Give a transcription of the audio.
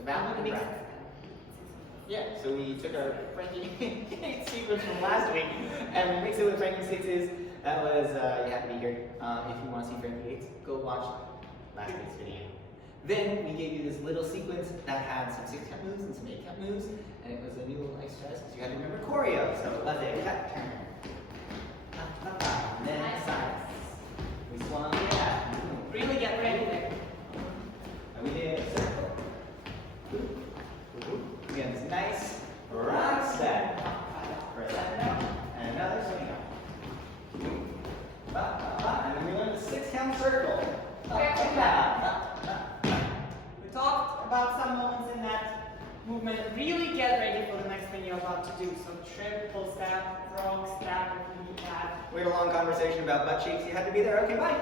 So that one breath. Yeah, so we took our Frankie 8 sequence from last week and we mixed it with Frankie 6s. That was, you have to be here. If you want to see Frankie 8s, go watch last week's video. Then we gave you this little sequence that had some 6-count moves and some 8-count moves, and it was a new little exercise because you had to remember choreo. So left leg, cut, turn. And then side. We swung it out. Really get ready there. And we did a circle. Again, this nice round step. Press that down, and another swing out. And then we learned the 6-count circle. Up, and down, up, up. We talked about some moments in that movement. Really get ready for the next thing you're about to do. So triple step, frog step, if you need that. We had a long conversation about butt cheeks. You had to be there. Okay, bye.